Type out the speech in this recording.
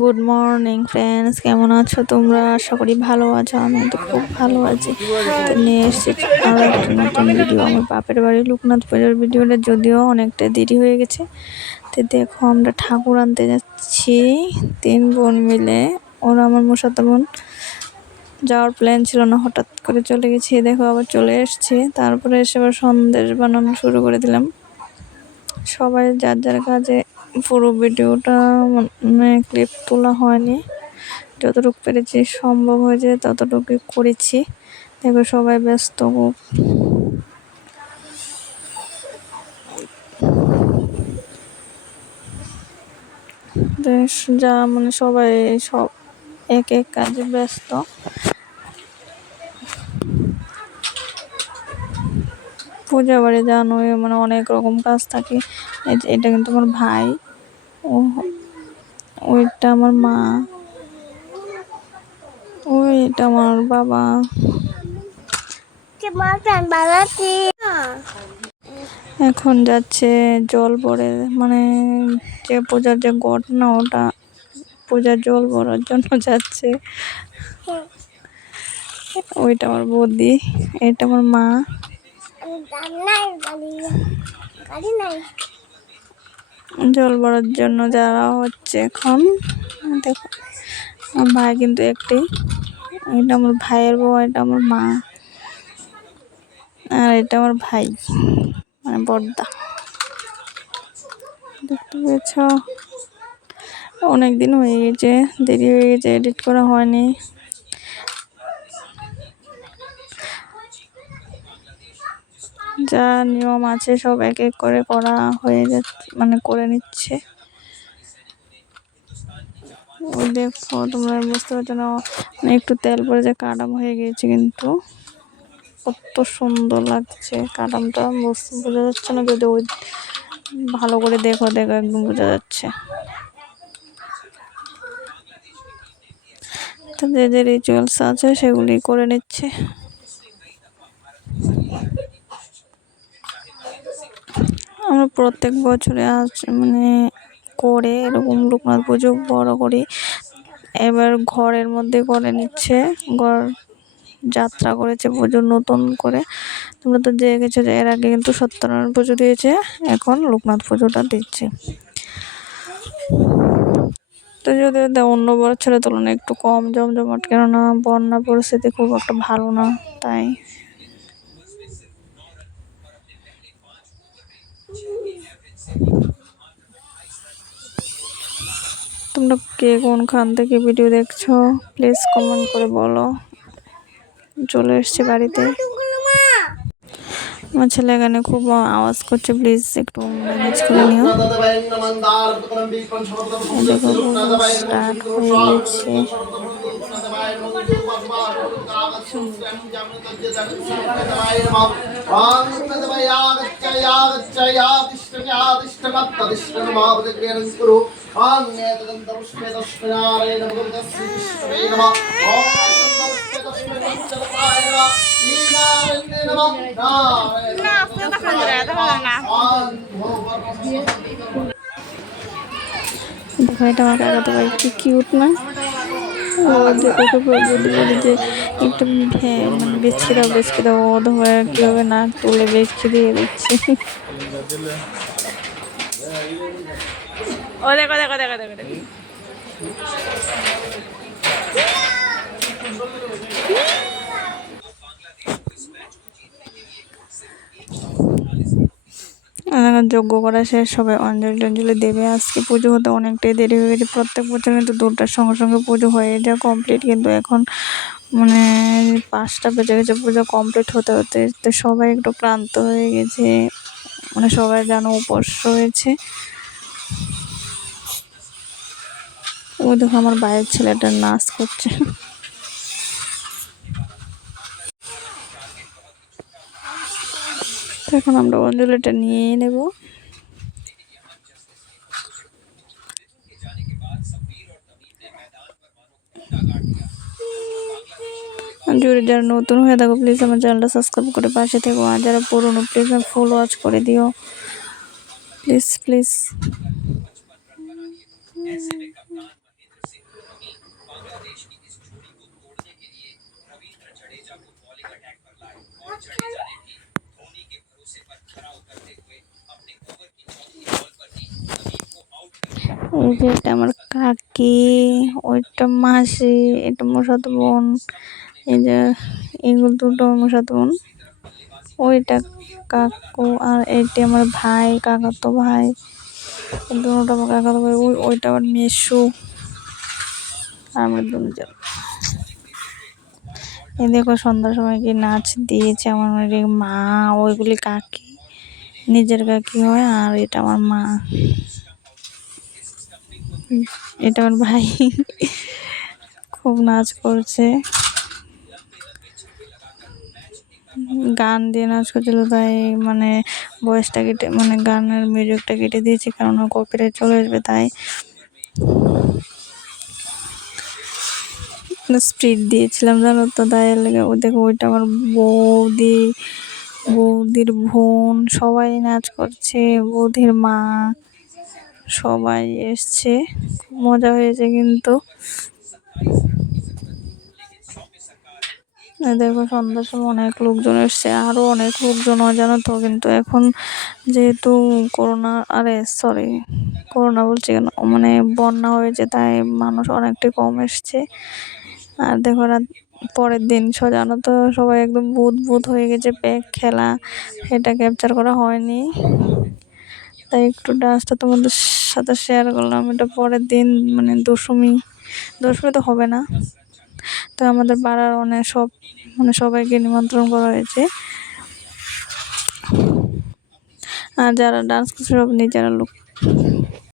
Good morning friends, কেমন আছো তোমরা? আশা করি ভালো আছো। আমি তো খুব ভালো আছি। তো নিয়ে এসেছি আরও একটা নতুন ভিডিও। আমার বাপের বাড়ি লোকনাথ পুজোর ভিডিওটা যদিও অনেকটা দেরি হয়ে গেছে। তো দেখো, আমরা ঠাকুর আনতে যাচ্ছি 3 বোন মিলে। ওরা আমার মশাতো বোন, যাওয়ার প্ল্যান ছিল না, হঠাৎ করে চলে গেছি। দেখো আবার চলে এসছি। তারপরে এসে আবার সন্দেশ বানানো শুরু করে দিলাম। সবাই যার যার কাজে। পুরো ভিডিওটা মানে ক্লিপ তোলা হয়নি, যতটুকু পেরেছি সম্ভব হয়েছে ততটুকুই করেছি। দেখো সবাই ব্যস্ত খুব। যা মানে সবাই সব এক এক কাজে ব্যস্ত। পূজা বাড়ি জানোই মানে অনেক রকম কাজ থাকে। এটা কিন্তু আমার ভাই, ও ওইটা আমার মা, ওইটা আমার বাবা। এখন যাচ্ছে জল ভরে, মানে যে পূজার যে গড় না, ওটা পূজার জল ভরার জন্য যাচ্ছে। ওইটা আমার বৌদি, এটা আমার মা। জল ভরার জন্য যারা হচ্ছে এখন। দেখো আমার ভাই কিন্তু একটি, এটা আমার ভাইয়ের বউ, এটা আমার মা, আর এটা আমার ভাই মানে বড়দা। দেখতে পেয়েছ? অনেক দিন হয়ে গেছে, দেরি হয়ে গেছে, এডিট করা হয়নি। যা নিয়ম আছে সব এক এক করে করা হয়ে যাচ্ছে, মানে করে নিচ্ছে। ওই দেখো, তোমরা বুঝতে পারছো না, মানে একটু তেল পরে যে কাটাম হয়ে গিয়েছে, কিন্তু কত সুন্দর লাগছে কাটামটা। বোঝা যাচ্ছে না, যদি ওই ভালো করে দেখো দেখো একদম বোঝা যাচ্ছে। তো যে যে রিচুয়ালস আছে সেগুলি করে নিচ্ছে। আমরা প্রত্যেক বছরে মানে করে এরকম লোকনাথ পুজো বড় করি। এবার ঘরের মধ্যে করে নিচ্ছে, ঘর যাত্রা করেছে পুজো নতুন করে। তোমরা তো দেখেছো যে এর আগে কিন্তু সত্যনারায়ণ পুজো দিয়েছে, এখন লোকনাথ পুজোটা দিচ্ছে। তো যদি অন্য বছরের তুলনায় একটু কম জমজমাট, কেননা বন্যা পরিস্থিতি খুব একটা ভালো না, তাই। তোমরা কে কোনখান থেকে ভিডিও দেখছো প্লিজ কমেন্ট করে বলো। চলে এসছি বাড়িতে। আমার ছেলে এখানে খুব আওয়াজ করছে, প্লিজ একটু ম্যানেজ করে নিও। দেখো স্টার্ট হয়ে গেছে। দেখো এটা আমার কাকাতো ভাই, কি কিউট না? ওকে বলি যে একটু মানে বেচকে দাও, ও ধরে কিভাবে নাক তুলে বেচকে দিয়ে দিচ্ছে। ও দেখো দেখো দেখো দেখো দেখো। যজ্ঞ করা শেষ, সবাই অঞ্জলি টঞ্জলি দেবে। আজকে পুজো হতে অনেকটাই দেরি হয়ে গেছে। প্রত্যেক বছর কিন্তু 2টার সঙ্গে সঙ্গে পুজো হয়ে যায় কমপ্লিট, কিন্তু এখন মানে 5টা বেজে গেছে পুজো কমপ্লিট হতে হতে। তো সবাই একটু ক্লান্ত হয়ে গেছে, মানে সবাই যেন উপোস রয়েছে। ওই দেখো আমার বাইরের ছেলেটা নাচ করছে। এখন আমরা অঞ্জলিটা নিয়ে নেব। যদি যারা নতুন হয়ে থাকো প্লিজ আমার চ্যানেলটা সাবস্ক্রাইব করে পাশে থেকো, আর যারা পুরনো প্লিজ ফুল ওয়াচ করে দিও, প্লিজ প্লিজ। এই যে এটা আমার কাকি, ওইটা মাসি, এটা মশাতো বোন, এই যে এগুলো দুটো মশাতো বোন, ওইটা কাকু, আর এইটি আমার ভাই, কাকাতো ভাই, দুটো আমার কাকাতো ভাই, ওইটা আমার মেসু, আর আমরা দুজন। এই দেখো সন্ধ্যার সময় কি নাচ দিয়েছে আমার মা, ওইগুলি কাকি, নিজের কাকি হয়, আর এটা আমার মা, এটা আমার ভাই। খুব নাচ করছে, গান দিয়ে নাচ করছিল, তাই মানে ভয়েসটা কেটে, মানে গানের মিউজিকটা কেটে দিয়েছি, কারণ কপিরাইট চলে আসবে, তাই স্পিড দিয়েছিলাম জানো তো, তাই লেগে। ও দেখো ওইটা আমার বৌদি, বৌদির বোন, সবাই নাচ করছে, বৌদির মা, সবাই এসছে, খুব মজা হয়েছে কিন্তু। দেখো সন্ধ্যার সময় অনেক লোকজন এসছে, আরো অনেক লোকজন হয় জানো তো, কিন্তু এখন যেহেতু করোনা, আরে সরি করোনা বলছি কেন, মানে বন্যা হয়েছে, তাই মানুষ অনেকটাই কম এসছে। আর দেখো রাত পরের দিন জানো তো, সবাই একদম ভূত ভূত হয়ে গেছে, প্যাক খেলা, এটা ক্যাপচার করা হয়নি, তাই একটু ডান্সটা তোমাদের সাথে শেয়ার করলাম। এটা পরের দিন, মানে দশমী, দশমী তো হবে না, তো আমাদের পাড়ার অনেক সব, মানে সবাইকে নিমন্ত্রণ করা হয়েছে, আর যারা ডান্স করছে সব নিজেরা লোক।